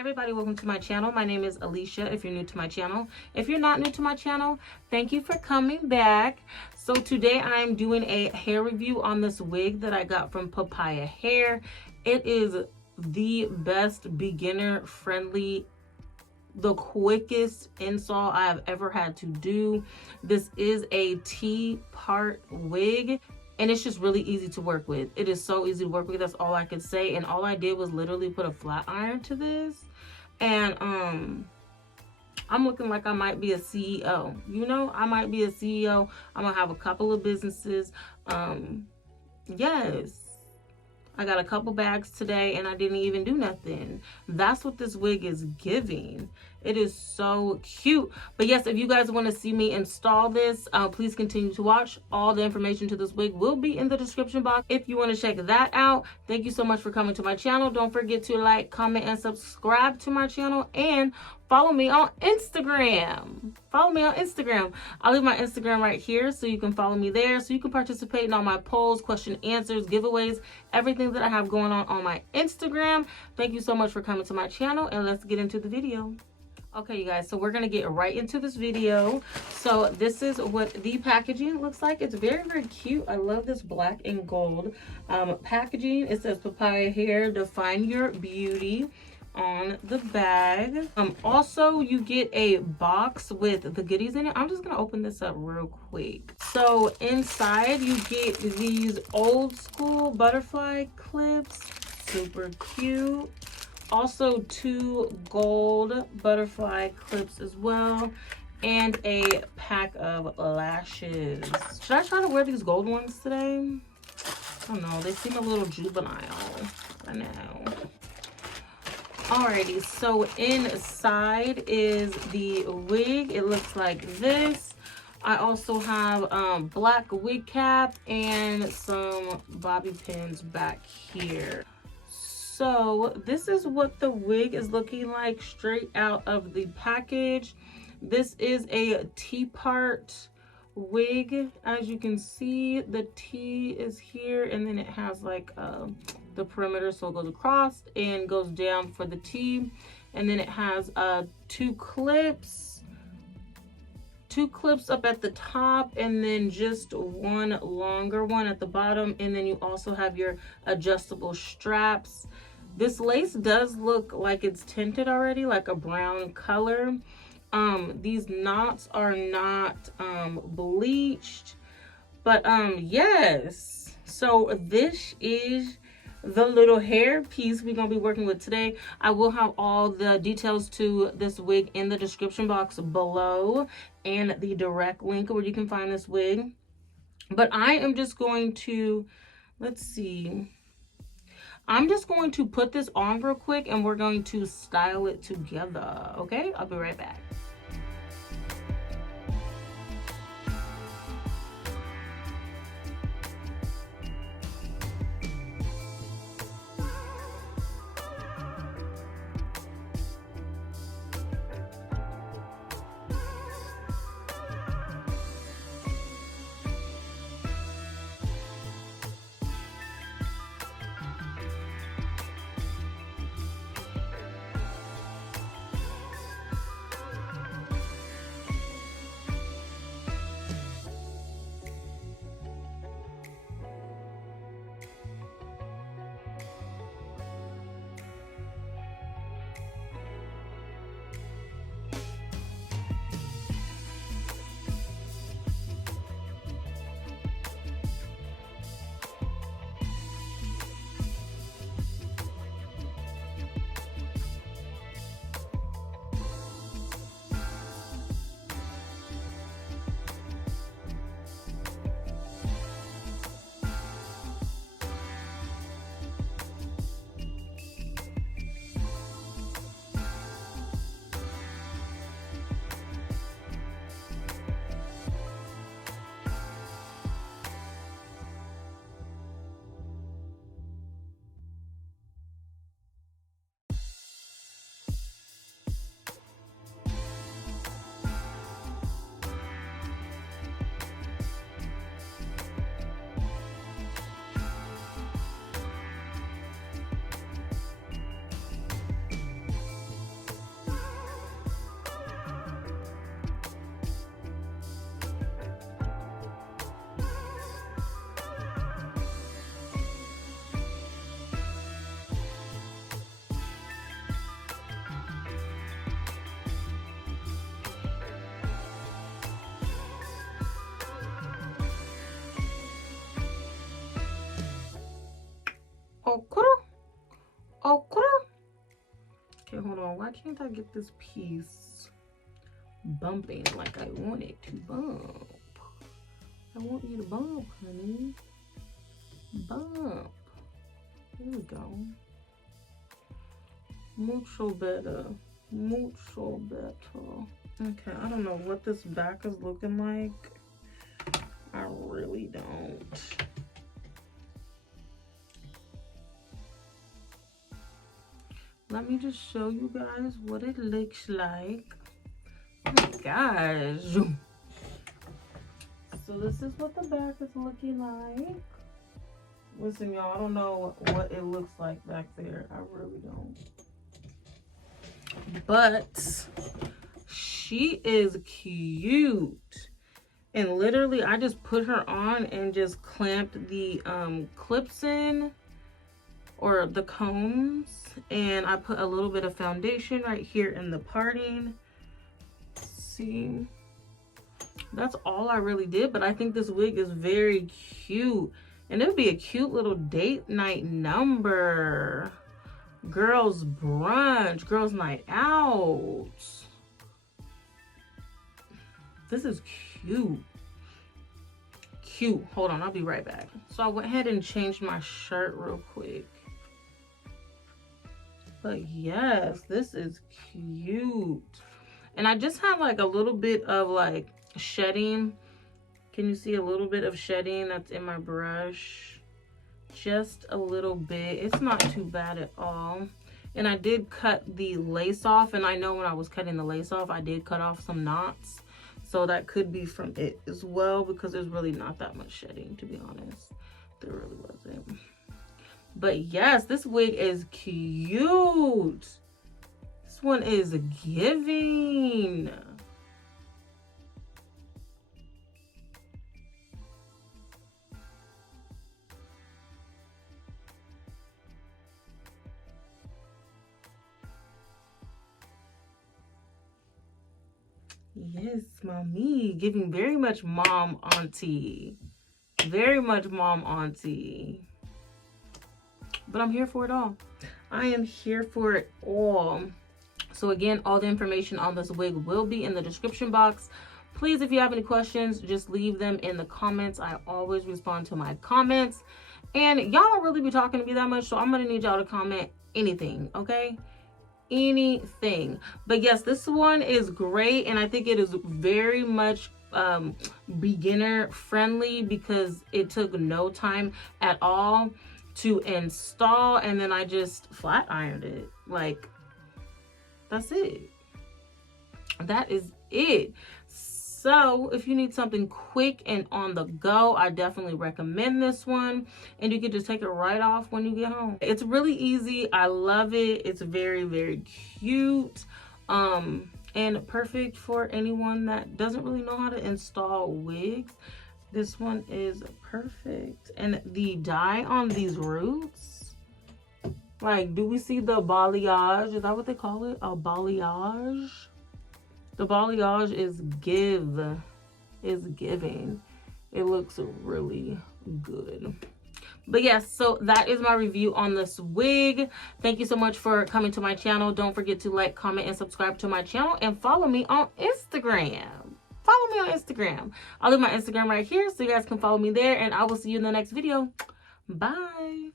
everybody, welcome to my channel. My name is Alishia if you're new to my channel. If you're not new to my channel, thank you for coming back. So today I'm doing a hair review on this wig that I got from Papayahair. It is the best beginner friendly, the quickest install I have ever had to do. This is a T-part wig and it's just really easy to work with. It is so easy to work with, that's all I could say. And all I did was literally put a flat iron to this, and I'm looking like I might be a CEO. You know, I might be a CEO. I'm gonna have a couple of businesses. Yes, I got a couple bags today and I didn't even do nothing. That's what this wig is giving. It is so cute. But yes, if you guys want to see me install this, please continue to watch. All the information to this wig will be in the description box if you want to check that out. Thank you so much for coming to my channel. Don't forget to like, comment, and subscribe to my channel, and follow me on Instagram. Follow me on Instagram. I'll leave my Instagram right here so you can follow me there, so you can participate in all my polls, question answers, giveaways, everything that I have going on my Instagram. Thank you so much for coming to my channel, and let's get into the video. Okay, you guys, so we're gonna get right into this video. So this is what the packaging looks like. It's very, very cute. I love this black and gold packaging. It says Papayahair, define your beauty on the bag. Also, you get a box with the goodies in it. I'm just gonna open this up real quick. So inside you get these old school butterfly clips, super cute. Also 2 gold butterfly clips as well, and a pack of lashes. Should I try to wear these gold ones today? I don't know, they seem a little juvenile. I know. Alrighty, so inside is the wig. It looks like this. I also have black wig cap and some bobby pins back here. So this is what the wig is looking like straight out of the package. This is a T-part wig. As you can see, the T is here, and then it has like the perimeter, so it goes across and goes down for the T, and then it has 2 clips up at the top, and then just one longer one at the bottom, and then you also have your adjustable straps. This lace does look like it's tinted already, like a brown color. These knots are not bleached, but yes. So this is the little hair piece we're gonna be working with today. I will have all the details to this wig in the description box below, and the direct link where you can find this wig. But I am just going to, let's see, I'm just going to put this on real quick and we're going to style it together. Okay, I'll be right back. Okay. Okay, hold on. Why can't I get this piece bumping like I want it to bump? I want you to bump, honey. Bump. Here we go. Mucho better. Mucho better. Okay, I don't know what this back is looking like. I really don't. Let me just show you guys what it looks like. Oh my gosh. So this is what the back is looking like. Listen, y'all, I don't know what it looks like back there. I really don't. But she is cute. And literally, I just put her on and just clamped the clips in, or the combs. And I put a little bit of foundation right here in the parting. See? That's all I really did. But I think this wig is very cute. And it would be a cute little date night number. Girls brunch. Girls night out. This is cute. Cute. Hold on, I'll be right back. So I went ahead and changed my shirt real quick. But yes, this is cute. And I just had like a little bit of like shedding. Can you see a little bit of shedding that's in my brush? Just a little bit. It's not too bad at all. And I did cut the lace off. And I know when I was cutting the lace off, I did cut off some knots. So that could be from it as well, because there's really not that much shedding, to be honest. There really wasn't. But yes, this wig is cute. This one is giving. Yes, mommy. Giving very much mom auntie. Very much mom auntie. But I'm here for it all. I am here for it all. So again, all the information on this wig will be in the description box. Please, if you have any questions, just leave them in the comments. I always respond to my comments. And y'all don't really be talking to me that much, so I'm going to need y'all to comment anything, okay? Anything. But yes, this one is great, and I think it is very much beginner friendly, because it took no time at all to install, and then I just flat ironed it. Like, that's it. That is it. So if you need something quick and on the go, I definitely recommend this one. And you can just take it right off when you get home. It's really easy. I love it. It's very, very cute. And perfect for anyone that doesn't really know how to install wigs. This one is perfect. And the dye on these roots, like, do we see the balayage? Is that what they call it? A balayage? The balayage is giving. It looks really good. But yes, so that is my review on this wig. Thank you so much for coming to my channel. Don't forget to like, comment, and subscribe to my channel. And follow me on Instagram. Follow me on Instagram. I'll leave my Instagram right here so you guys can follow me there. And I will see you in the next video. Bye.